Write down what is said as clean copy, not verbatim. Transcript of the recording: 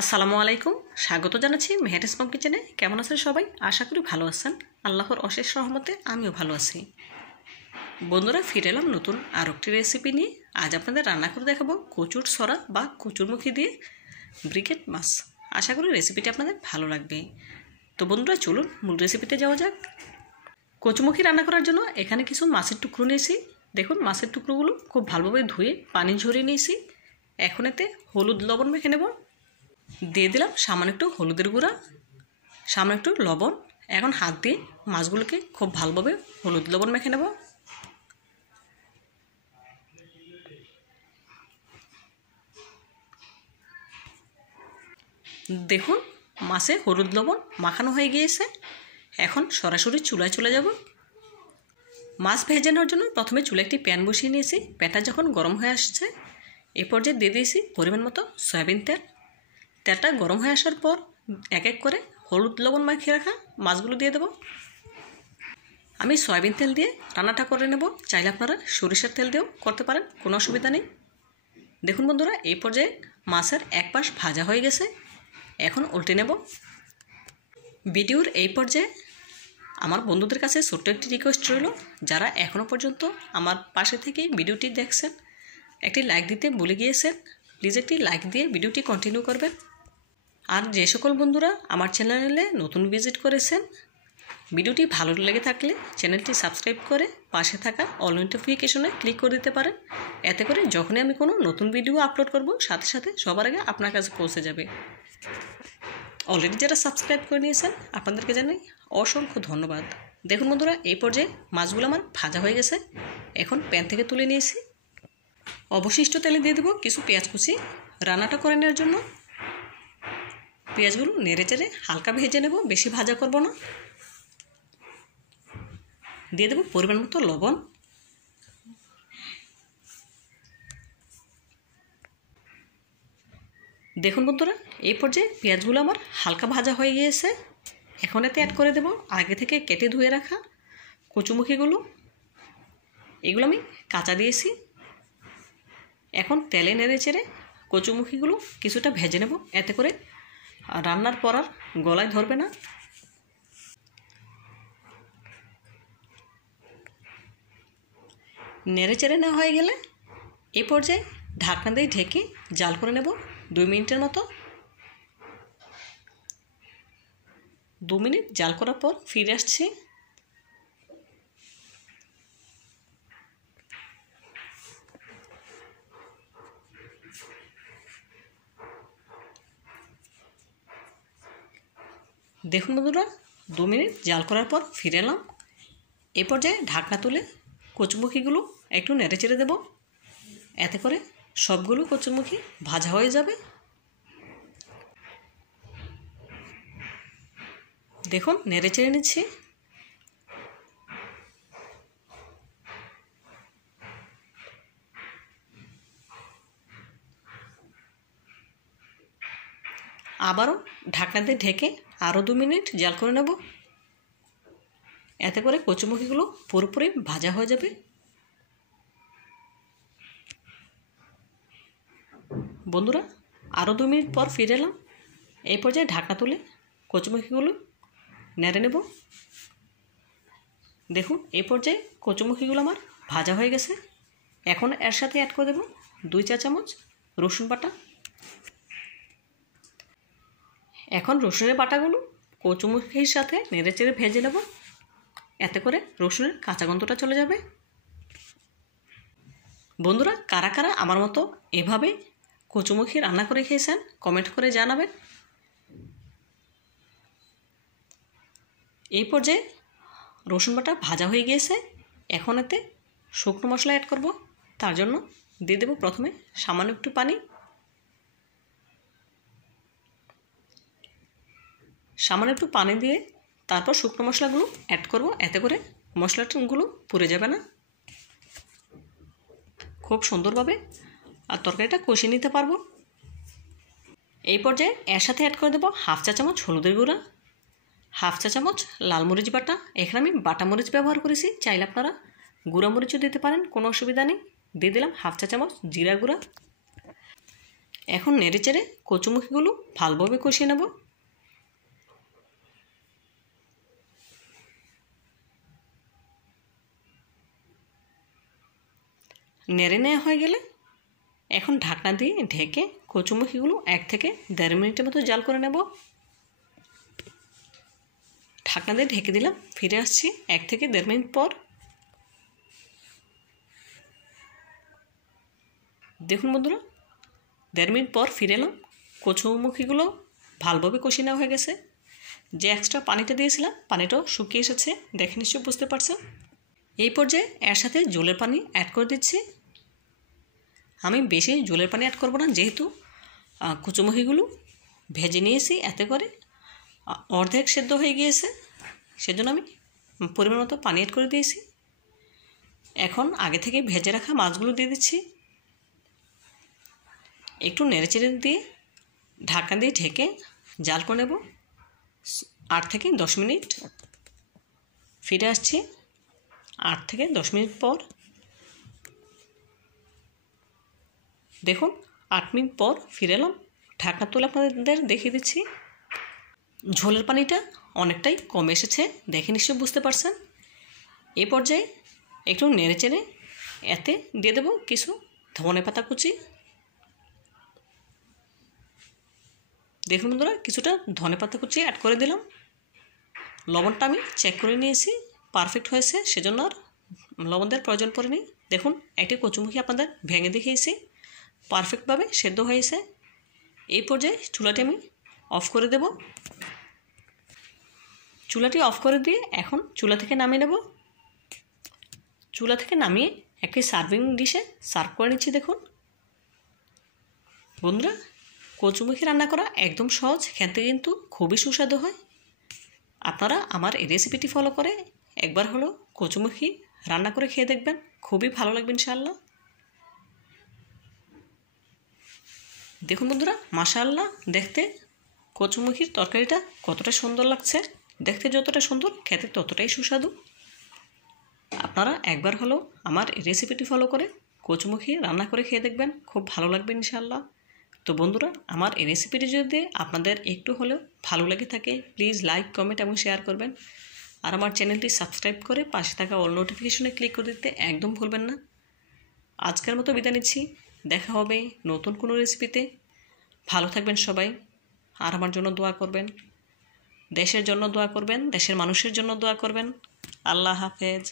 আসসালামু আলাইকুম, স্বাগত জানাচ্ছি মেহেরাজ মম কিচেনে। কেমন আছেন সবাই? আশা করি ভালো আছেন। আল্লাহর অশেষ রহমতে আমিও ভালো আছি। বন্ধুরা, ফিরে এলাম নতুন আর একটি রেসিপি নিয়ে। আজ আপনাদের রান্না করে দেখাবো কচুর সরা বা কচুরমুখী দিয়ে ব্রিকেট মাছ। আশা করি রেসিপিটি আপনাদের ভালো লাগবে। তো বন্ধুরা, চলুন মূল রেসিপিতে যাওয়া যাক। কচুমুখী রান্না করার জন্য এখানে কিছু মাছের টুকরো নিয়েছি। দেখুন, মাছের টুকরোগুলো খুব ভালোভাবে ধুয়ে পানি ঝরিয়ে নিয়েছি। এখন এতে হলুদ লবণ মেখে নেব। দিয়ে দিলাম সামান্য একটু হলুদের গুঁড়া, সামান্য একটু লবণ। এখন হাত দিয়ে মাছগুলোকে খুব ভালোভাবে হলুদ লবণ মেখে নেব। দেখুন, মাছে হলুদ লবণ মাখানো হয়ে গিয়েছে। এখন সরাসরি চুলায় চলে যাব। মাছ ভেজানোর জন্য প্রথমে চুলায় একটি প্যান বসিয়ে নিয়েছি। প্যানটা যখন গরম হয়ে আসছে, এ পর্যায়ে দিয়ে দিয়েছি পরিমাণ মতো সয়াবিন তেল। তেলটা গরম হয়ে আসার পর এক এক করে হলুদ লবণ মাখিয়ে রাখা মাছগুলো দিয়ে দেবো। আমি সয়াবিন তেল দিয়ে রান্নাটা করে নেব। চাইলে আপনারা সরিষার তেল দিয়েও করতে পারেন, কোনো অসুবিধা নেই। দেখুন বন্ধুরা, এই পর্যায়ে মাছের এক পাশ ভাজা হয়ে গেছে। এখন উল্টে নেব। ভিডিওর এই পর্যায়ে আমার বন্ধুদের কাছে ছোট্ট একটি রিকোয়েস্ট রইল, যারা এখনও পর্যন্ত আমার পাশে থেকে ভিডিওটি দেখছেন, একটি লাইক দিতে ভুলে গিয়েছেন, প্লিজ একটি লাইক দিয়ে ভিডিওটি কন্টিনিউ করবেন। আর যে সকল বন্ধুরা আমার চ্যানেলে নতুন ভিজিট করেছেন, ভিডিওটি ভালো লেগে থাকলে চ্যানেলটি সাবস্ক্রাইব করে পাশে থাকা অল নোটিফিকেশনে ক্লিক করে দিতে পারেন। এতে করে যখনই আমি কোনো নতুন ভিডিও আপলোড করব, সাথে সাথে সবার আগে আপনার কাছে পৌঁছে যাবে। অলরেডি যারা সাবস্ক্রাইব করে নিয়েছেন, আপনাদেরকে জানাই অসংখ্য ধন্যবাদ। দেখুন বন্ধুরা, এই পর্যায়ে মাছগুলো আমার ভাজা হয়ে গেছে। এখন প্যান থেকে তুলে নিয়েছি। অবশিষ্ট তেলে দিয়ে দেবো কিছু পেঁয়াজ কুচি। রান্নাটা করে নেওয়ার জন্য পেঁয়াজগুলো নেড়ে চেড়ে হালকা ভেজে নেব, বেশি ভাজা করব না। দিয়ে দেবো পরিমাণ মতো লবণ। দেখুন বন্ধুরা, এই পর্যায়ে পেঁয়াজগুলো আমার হালকা ভাজা হয়ে গিয়েছে। এখন এতে অ্যাড করে দেব আগে থেকে কেটে ধুয়ে রাখা কচুমুখিগুলো। এগুলো আমি কাঁচা দিয়েছি। এখন তেলে নেড়ে চেড়ে কচুমুখিগুলো কিছুটা ভেজে নেব, এতে করে রান্নার পর আর গলায় ধরবে না। নেড়ে চেড়ে নেওয়া হয়ে গেলে এই পর্যায়ে ঢাকনা দিয়ে ঢেকে জাল করে নেব 2 মিনিটের মতো। 2 মিনিট জাল করার পর ফিরে আসছি। দেখুন বন্ধুরা, 2 মিনিট জাল করার পর ফিরে এলাম। এই পর্যায়ে ঢাকনা তুলে কচুমুখিগুলো একটু নেড়ে চেড়ে দেব, এতে করে সবগুলো কচুমুখি ভাজা হয়ে যাবে। দেখুন, নেড়ে চেড়ে নিচ্ছি। আবারও ঢাকনা দিয়ে ঢেকে আরও 2 মিনিট জাল করে নেব, এতে করে কচুমুখিগুলো পুরোপুরি ভাজা হয়ে যাবে। বন্ধুরা, আরও 2 মিনিট পর ফিরে এলাম। এই পর্যায়ে ঢাকনা তুলে কচুমুখিগুলো নেড়ে নেব। দেখুন, এই পর্যায়ে কচুমুখিগুলো আমার ভাজা হয়ে গেছে। এখন এর সাথে অ্যাড করে দেব 2 চা চামচ রসুন বাটা। এখন রসুনের বাটাগুলো কচুমুখির সাথে নেড়ে চেড়ে ভেজে নেব, এতে করে রসুনের কাঁচা গন্ধটা চলে যাবে। বন্ধুরা, কারা কারা আমার মতো এভাবে কচুমুখি রান্না করে খেয়েছেন, কমেন্ট করে জানাবেন। এই পর্যায়ে রসুন বাটা ভাজা হয়ে গিয়েছে। এখন এতে শুকনো মশলা অ্যাড করব। তার জন্য দিয়ে দেব প্রথমে সামান্য একটু পানি। সামান্য একটু পানি দিয়ে তারপর শুকনো মশলাগুলো অ্যাড করব, এতে করে মশলাগুলো পুড়ে যাবে না। খুব সুন্দরভাবে আর তরকারিটা কষিয়ে নিতে পারবো। এই পর্যায়ে এর সাথে অ্যাড করে দেবো 1/2 চা চামচ হলুদের গুঁড়া, 1/2 চা চামচ লাল মরিচ বাটা। এখানে আমি বাটা মরিচ ব্যবহার করেছি, চাইলে আপনারা গুঁড়া মরিচও দিতে পারেন, কোনো অসুবিধা নেই। দিয়ে দিলাম 1/2 চা চামচ জিরা গুঁড়া। এখন নেড়েচেড়ে কচুমুখিগুলো ভালোভাবে কষিয়ে নেব। নেড়ে নেওয়া হয়ে গেলে এখন ঢাকনা দিয়ে ঢেকে কচুমুখিগুলো 1 থেকে 1.5 মিনিটের মতো জাল করে নেব। ঢাকনা দিয়ে ঢেকে দিলাম, ফিরে আসছি 1 থেকে 1.5 মিনিট পর। দেখুন বন্ধুরা, 1.5 মিনিট পর ফিরে এলাম। কচুমুখিগুলো ভালোভাবে কষিয়ে নেওয়া হয়ে গেছে। যে এক্সট্রা পানিটা দিয়েছিলাম পানিটাও শুকিয়ে এসেছে, দেখে নিশ্চয়ই বুঝতে পারছেন। এই পর্যায়ে এর সাথে জলের পানি অ্যাড করে দিচ্ছি। আমি বেশি জলের পানি অ্যাড করব না, যেহেতু কচুমুখিগুলো ভেজে নিয়েছি, এতে করে অর্ধেক সেদ্ধ হয়ে গিয়েছে, সেজন্য আমি পরিমাণ মতো পানি অ্যাড করে দিয়েছি। এখন আগে থেকে ভেজে রাখা মাছগুলো দিয়ে দিচ্ছি। একটু নেড়েচেড়ে দিয়ে ঢাকনা দিয়ে ঢেকে জাল করে নেব 8 থেকে 10 মিনিট। ফিরে আসছি 8 থেকে 10 মিনিট পর। দেখুন 8 মিনিট পর ফিরে এলাম। ঢাকনা তুলে আপনাদের দেখিয়ে দিচ্ছি। ঝোলের পানিটা অনেকটাই কমে এসেছে, দেখে নিশ্চয়ই বুঝতে পারছেন। এই পর্যায়ে একটু নেড়েচেড়ে এতে দিয়ে দেবো কিছু ধনেপাতা কুচি। দেখুন বন্ধুরা, কিছুটা ধনেপাতা কুচি অ্যাড করে দিলাম। লবণটা আমি চেক করে নিয়েছি, পারফেক্ট হয়েছে, সেজন্য আর লবণ দেওয়ার প্রয়োজন পড়েনি। দেখুন একটি কচুমুখি আপনাদের ভেঙে দেখিয়েছি, পারফেক্টভাবে সেদ্ধ হয়েছে। এই পর্যায়ে চুলাটি আমি অফ করে দেব। চুলাটি অফ করে দিয়ে এখন চুলা থেকে নামিয়ে নেব। চুলা থেকে নামিয়ে একটি সার্ভিং ডিশে সার্ভ করে নিচ্ছি। দেখুন বন্ধুরা, কচুমুখি রান্না করা একদম সহজ, খেতে কিন্তু খুবই সুস্বাদু হয়। আপনারা আমার এই রেসিপিটি ফলো করে একবার হলো কচুমুখি রান্না করে খেয়ে দেখবেন, খুবই ভালো লাগবে ইনশাআল্লাহ। দেখুন বন্ধুরা, মাশাআল্লাহ, দেখতে কচুমুখির তরকারিটা কতটা সুন্দর লাগছে। দেখতে যতটা সুন্দর, খেতে ততটাই সুস্বাদু। আপনারা একবার হলো আমার রেসিপিটি ফলো করে কচুমুখি রান্না করে খেয়ে দেখবেন, খুব ভালো লাগবে ইনশাআল্লাহ। তো বন্ধুরা, আমার এই রেসিপিটি যদি আপনাদের একটু হলেও ভালো লেগে থাকে, প্লিজ লাইক, কমেন্ট এবং শেয়ার করবেন। আর আমার চ্যানেলটি সাবস্ক্রাইব করে পাশে থাকা অল নোটিফিকেশনে ক্লিক করে দিতে একদম ভুলবেন না। আজকের মতো বিদায় নিচ্ছি, দেখা হবে নতুন কোনো রেসিপিতে। ভালো থাকবেন সবাই, আর আমার জন্য দোয়া করবেন, দেশের জন্য দোয়া করবেন, দেশের মানুষের জন্য দোয়া করবেন। আল্লাহ হাফেজ।